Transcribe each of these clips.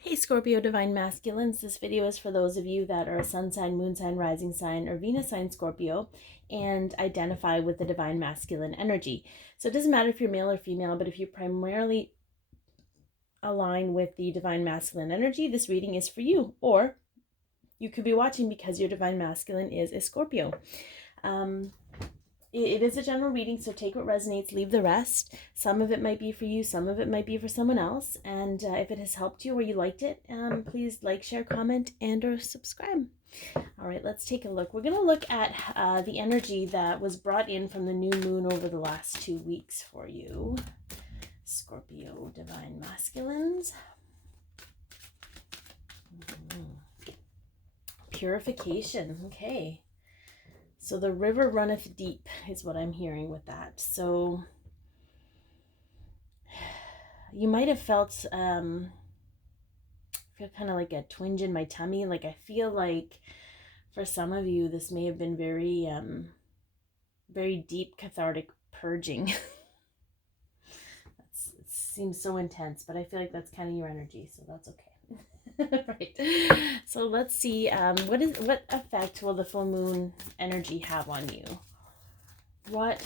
Hey Scorpio Divine Masculines, this video is for those of you that are a sun sign, moon sign, rising sign, or Venus sign Scorpio and identify with the Divine Masculine energy. So it doesn't matter if you're male or female, but if you primarily align with the Divine Masculine energy, this reading is for you. Or you could be watching because your Divine Masculine is a Scorpio. It is a general reading, so take what resonates, leave the rest. Some of it might be for you, some of it might be for someone else. And if it has helped you or you liked it, please like, share, comment, and or subscribe. All right, let's take a look. We're going to look at the energy that was brought in from the new moon over the last 2 weeks for you. Scorpio Divine Masculines. Purification, okay. So the river runneth deep is what I'm hearing with that. So you might have felt, I feel kind of like a twinge in my tummy. Like I feel like for some of you, this may have been very, very deep cathartic purging. It seems so intense, but I feel like that's kind of your energy, so that's okay. Right. So let's see. What effect will the full moon energy have on you? What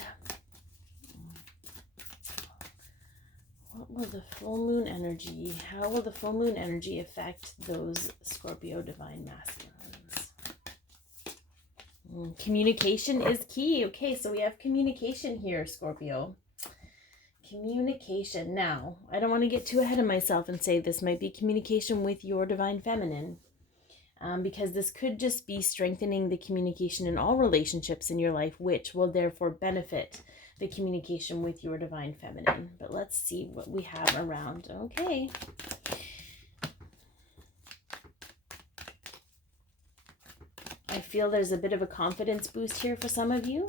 will the full moon energy? How will the full moon energy affect those Scorpio Divine Masculines? Communication is key. Okay, so we have communication here, Scorpio. Communication. Now, I don't want to get too ahead of myself and say this might be communication with your Divine Feminine, because this could just be strengthening the communication in all relationships in your life, which will therefore benefit the communication with your Divine Feminine. But let's see what we have around. Okay. I feel there's a bit of a confidence boost here for some of you.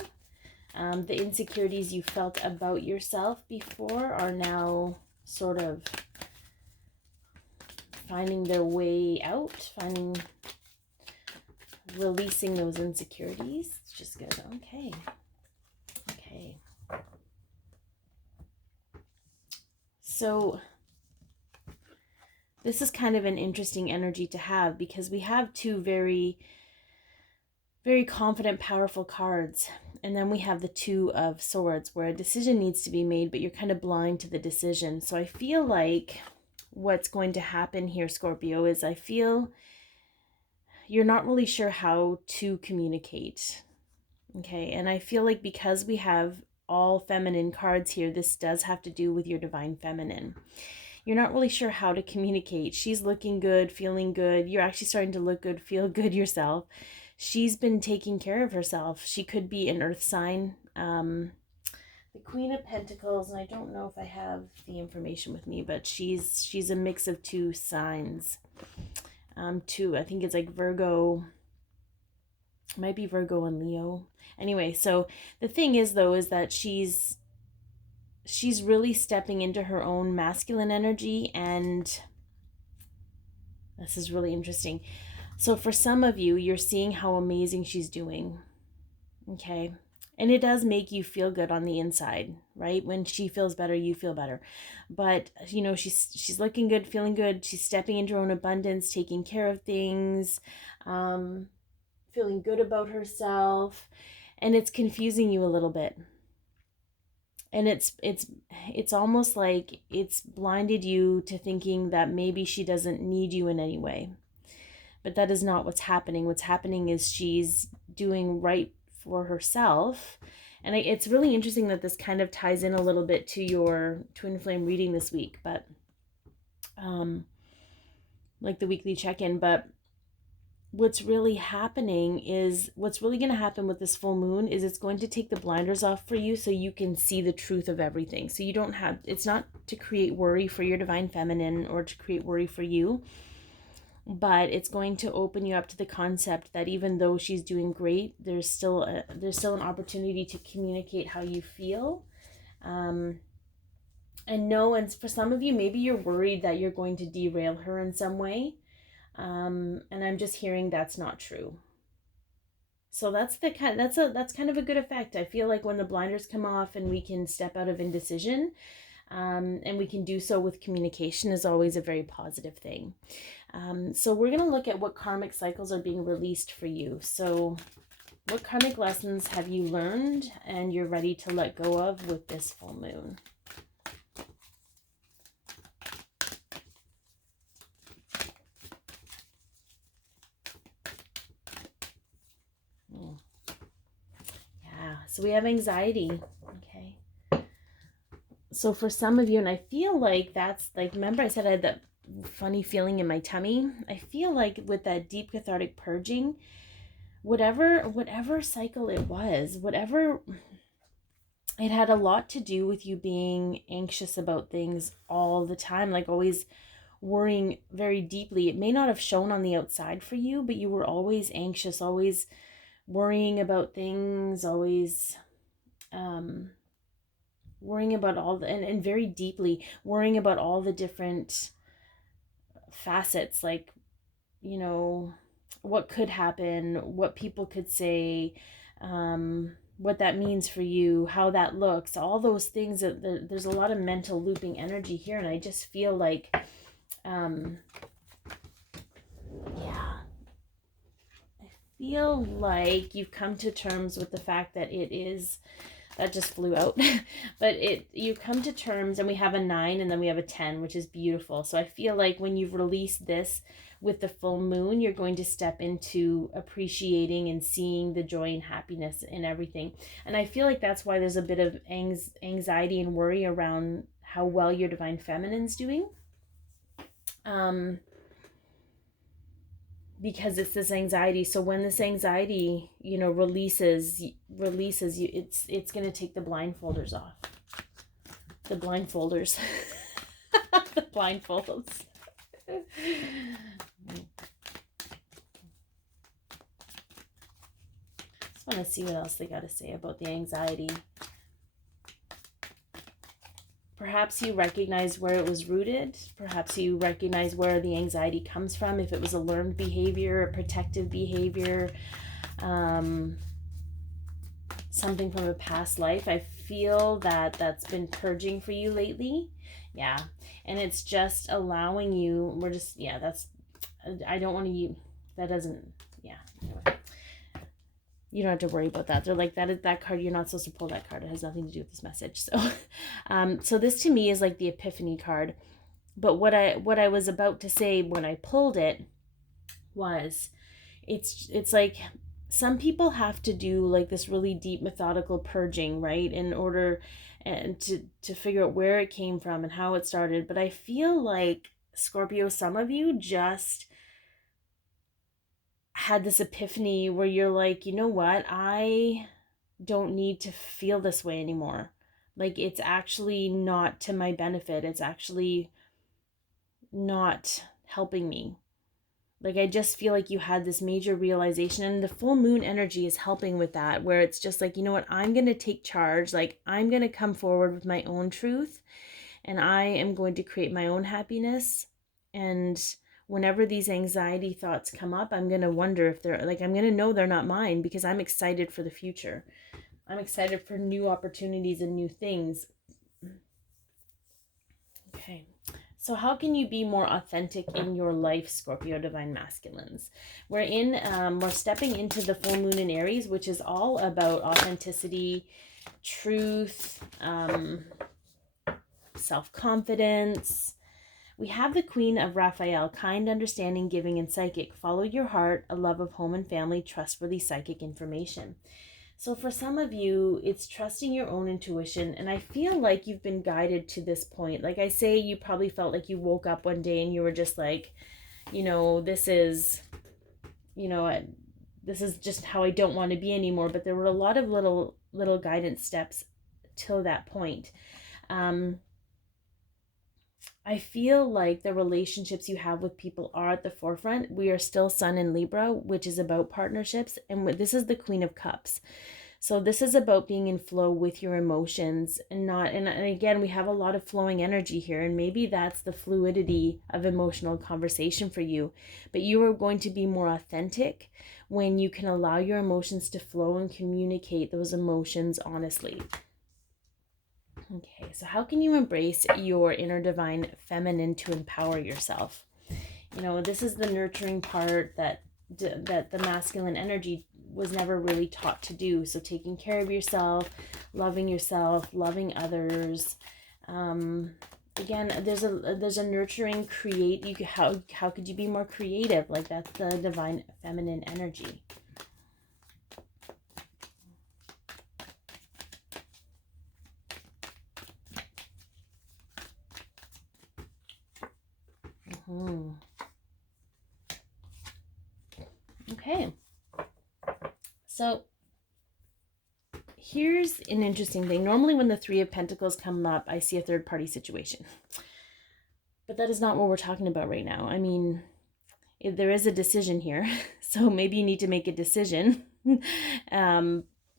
The insecurities you felt about yourself before are now sort of finding their way out, releasing those insecurities. It's just good. Okay. Okay. So this is kind of an interesting energy to have because we have two very, very confident, powerful cards. And then we have the Two of Swords where a decision needs to be made, but you're kind of blind to the decision. So I feel like what's going to happen here, Scorpio, is I feel you're not really sure how to communicate. Okay, and I feel like because we have all feminine cards here, this does have to do with your Divine Feminine. You're not really sure how to communicate. She's looking good, feeling good. You're actually starting to look good, feel good yourself. She's been taking care of herself. She could be an earth sign. The Queen of Pentacles, and I don't know if I have the information with me, but she's a mix of two signs. I think it's like Virgo, might be Virgo and Leo. Anyway, so the thing is though, is that she's really stepping into her own masculine energy, and this is really interesting. So for some of you, you're seeing how amazing she's doing. Okay. And it does make you feel good on the inside, right? When she feels better, you feel better. But, you know, she's looking good, feeling good. She's stepping into her own abundance, taking care of things, feeling good about herself. And it's confusing you a little bit. And it's almost like it's blinded you to thinking that maybe she doesn't need you in any way. But that is not what's happening. What's happening is she's doing right for herself. And it's really interesting that this kind of ties in a little bit to your twin flame reading this week, but like the weekly check-in. But what's really happening is, what's really going to happen with this full moon is it's going to take the blinders off for you so you can see the truth of everything. So you don't have, it's not to create worry for your Divine Feminine or to create worry for you, but it's going to open you up to the concept that even though she's doing great, there's still an opportunity to communicate how you feel. And for some of you, maybe you're worried that you're going to derail her in some way. And I'm just hearing that's not true. So that's kind of a good effect. I feel like when the blinders come off and we can step out of indecision, And we can do so with communication is always a very positive thing. So we're going to look at what karmic cycles are being released for you. So what karmic lessons have you learned and you're ready to let go of with this full moon? Yeah, so we have anxiety. Okay. So for some of you, and I feel like that's like, remember I said I had that funny feeling in my tummy? I feel like with that deep cathartic purging, whatever cycle it was, whatever, it had a lot to do with you being anxious about things all the time, like always worrying very deeply. It may not have shown on the outside for you, but you were always anxious, always worrying about things, always worrying about all the, and very deeply worrying about all the different facets, like, you know, what could happen, what people could say, what that means for you, how that looks, all those things. There's a lot of mental looping energy here, and I just feel like, yeah, I feel like you've come to terms with the fact that it is, that just flew out, but you come to terms, and we have a 9 and then we have a 10, which is beautiful. So I feel like when you've released this with the full moon, you're going to step into appreciating and seeing the joy and happiness in everything. And I feel like that's why there's a bit of anxiety and worry around how well your divine feminine's doing. Because it's this anxiety. So when this anxiety, you know, releases you, it's going to take the blindfolders off. The blindfolders. The blindfolds. Just want to see what else they got to say about the anxiety. Perhaps you recognize where it was rooted. Perhaps you recognize where the anxiety comes from. If it was a learned behavior, a protective behavior, something from a past life. I feel that that's been purging for you lately. Yeah. And it's just allowing you, we're just, yeah, that's, I don't want to, that doesn't, yeah. Anyway. You don't have to worry about that. They're like, that card, you're not supposed to pull that card. It has nothing to do with this message. So, so this to me is like the epiphany card. But what I was about to say when I pulled it was, it's like some people have to do like this really deep methodical purging, right? In order and to figure out where it came from and how it started. But I feel like, Scorpio, some of you just had this epiphany where you're like, you know what, I don't need to feel this way anymore. Like, it's actually not to my benefit. It's actually not helping me. Like, I just feel like you had this major realization, and the full moon energy is helping with that, where it's just like, you know what, I'm going to take charge. Like, I'm going to come forward with my own truth, and I am going to create my own happiness. And whenever these anxiety thoughts come up, I'm going to wonder if they're like, I'm going to know they're not mine, because I'm excited for the future. I'm excited for new opportunities and new things. Okay. So how can you be more authentic in your life, Scorpio divine masculines? We're stepping into the full moon in Aries, which is all about authenticity, truth, self-confidence. We have the Queen of Raphael, kind, understanding, giving, and psychic. Follow your heart, a love of home and family, trustworthy psychic information. So for some of you, it's trusting your own intuition. And I feel like you've been guided to this point. Like I say, you probably felt like you woke up one day and you were just like, you know, this is just how I don't want to be anymore. But there were a lot of little guidance steps till that point. I feel like the relationships you have with people are at the forefront. We are still Sun in Libra, which is about partnerships. And this is the Queen of Cups. So this is about being in flow with your emotions and not, and again, we have a lot of flowing energy here, and maybe that's the fluidity of emotional conversation for you. But you are going to be more authentic when you can allow your emotions to flow and communicate those emotions honestly. Okay, so how can you embrace your inner divine feminine to empower yourself? You know, this is the nurturing part that the masculine energy was never really taught to do. So taking care of yourself, loving others. Again, there's a nurturing create. How could you be more creative? Like, that's the divine feminine energy. Okay, so here's an interesting thing. Normally when the Three of Pentacles come up, I see a third party situation. But that is not what we're talking about right now. I mean, there is a decision here. So maybe you need to make a decision.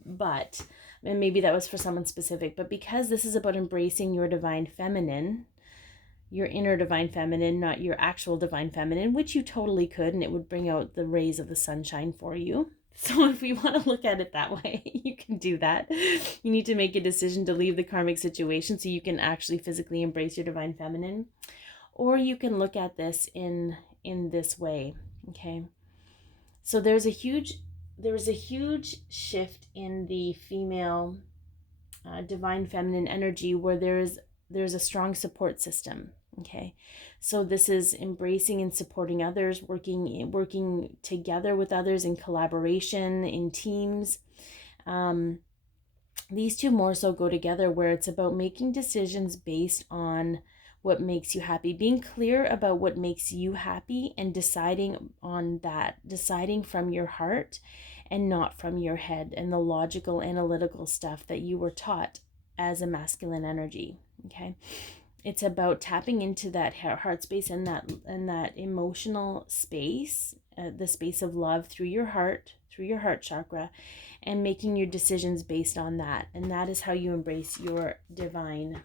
But and maybe that was for someone specific. But because this is about embracing your divine feminine, your inner divine feminine, not your actual divine feminine, which you totally could, and it would bring out the rays of the sunshine for you. So if we want to look at it that way, you can do that. You need to make a decision to leave the karmic situation so you can actually physically embrace your divine feminine. Or you can look at this in this way, okay? So there's a huge shift in the female divine feminine energy where there's a strong support system. Okay, so this is embracing and supporting others, working together with others in collaboration, in teams. These two more so go together, where it's about making decisions based on what makes you happy, being clear about what makes you happy, and deciding on that, deciding from your heart and not from your head and the logical, analytical stuff that you were taught as a masculine energy. Okay, it's about tapping into that heart space and that emotional space, the space of love through your heart chakra, and making your decisions based on that. And that is how you embrace your divine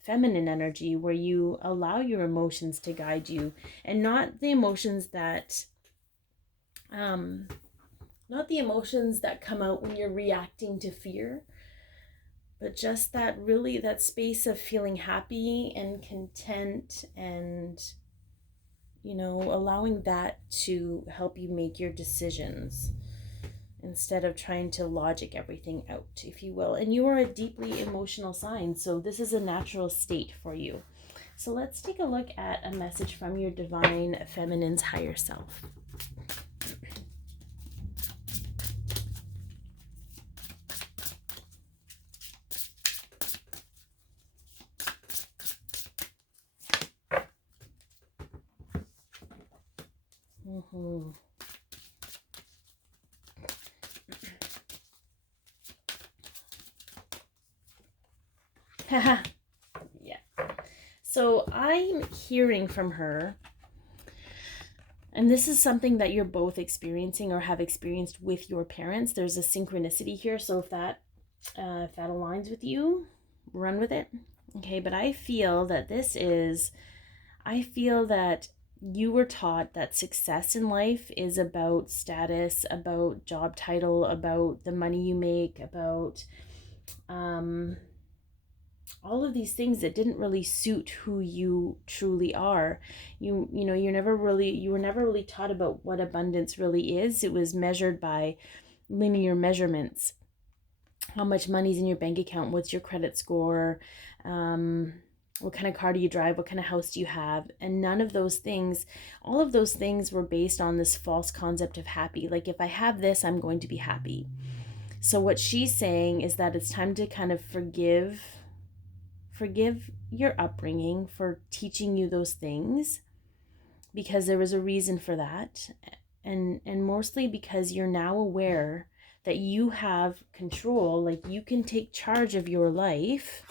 feminine energy, where you allow your emotions to guide you, and not the emotions that come out when you're reacting to fear, but just that space of feeling happy and content, and allowing that to help you make your decisions instead of trying to logic everything out, if you will. And you are a deeply emotional sign, so this is a natural state for you. So let's take a look at a message from your divine feminine's higher self. Yeah. So I'm hearing from her, and this is something that you're both experiencing or have experienced with your parents. There's a synchronicity here, so if that aligns with you, run with it. Okay, but I feel that you were taught that success in life is about status, about job title, about the money you make, about all of these things that didn't really suit who you truly are. You were never really taught about what abundance really is. It was measured by linear measurements. How much money's in your bank account? What's your credit score? What kind of car do you drive? What kind of house do you have? And none of those things, all of those things were based on this false concept of happy. Like, if I have this, I'm going to be happy. So what she's saying is that it's time to kind of forgive your upbringing for teaching you those things, because there was a reason for that. And mostly because you're now aware that you have control, like you can take charge of your life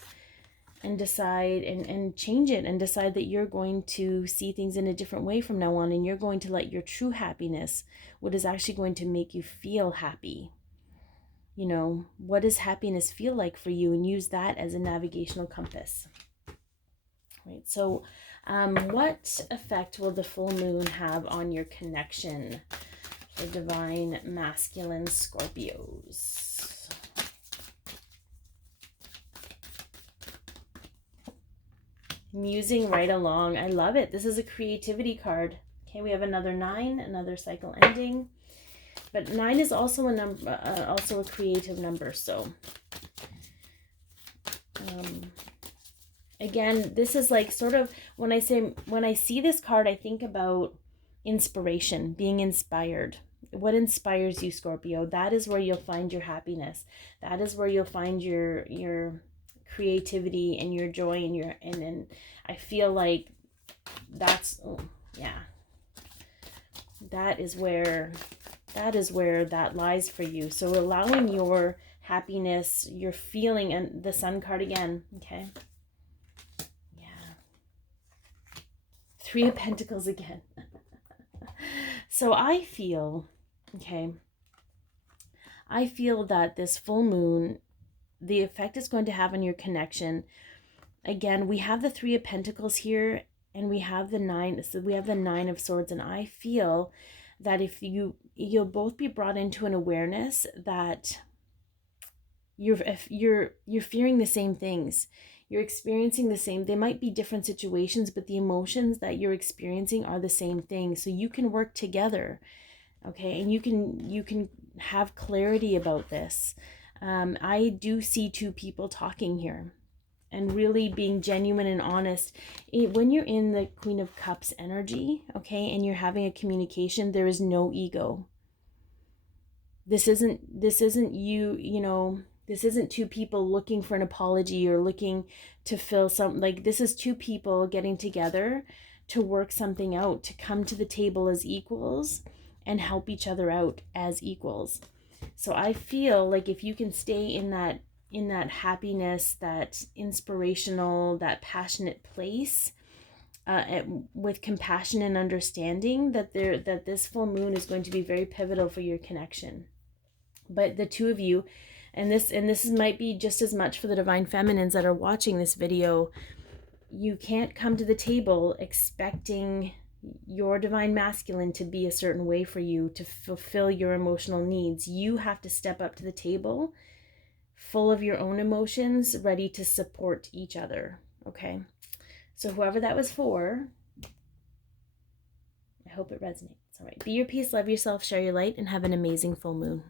and decide and change it, and decide that you're going to see things in a different way from now on, and you're going to let your true happiness, what is actually going to make you feel happy, what does happiness feel like for you, and use that as a navigational compass. Right, so what effect will the full moon have on your connection for divine masculine Scorpios? musing right along. I love it. This is a creativity card. Okay, we have another 9, another cycle ending. But 9 is also a number, also a creative number. So, again, this is like sort of when I see this card, I think about inspiration, being inspired. What inspires you, Scorpio? That is where you'll find your happiness. That is where you'll find your creativity and your joy and I feel like that's, oh, yeah. That is where that lies for you. So allowing your happiness, your feeling, and the Sun card again, okay? Yeah. 3 of Pentacles again. So I feel, okay, I feel that this full moon, the effect it's going to have on your connection, again, we have the 3 of Pentacles here, and we have the 9, so we have the 9 of Swords, and I feel that if you'll both be brought into an awareness that you're fearing the same things. You're experiencing the same, they might be different situations, but the emotions that you're experiencing are the same thing. So you can work together, okay? And you can have clarity about this. I do see 2 people talking here and really being genuine and honest. When you're in the Queen of Cups energy, okay, and you're having a communication, there is no ego. This isn't you know, this isn't 2 people looking for an apology or looking to fill some, like, this is 2 people getting together to work something out, to come to the table as equals and help each other out as equals. So I feel like if you can stay in that happiness, that inspirational, that passionate place, with compassion and understanding, that this full moon is going to be very pivotal for your connection. But the 2 of you, and this might be just as much for the divine feminines that are watching this video, you can't come to the table expecting your divine masculine to be a certain way for you to fulfill your emotional needs. You have to step up to the table full of your own emotions, ready to support each other, okay? So whoever that was for, I hope it resonates. All right, be your peace, love yourself, share your light, and have an amazing full moon.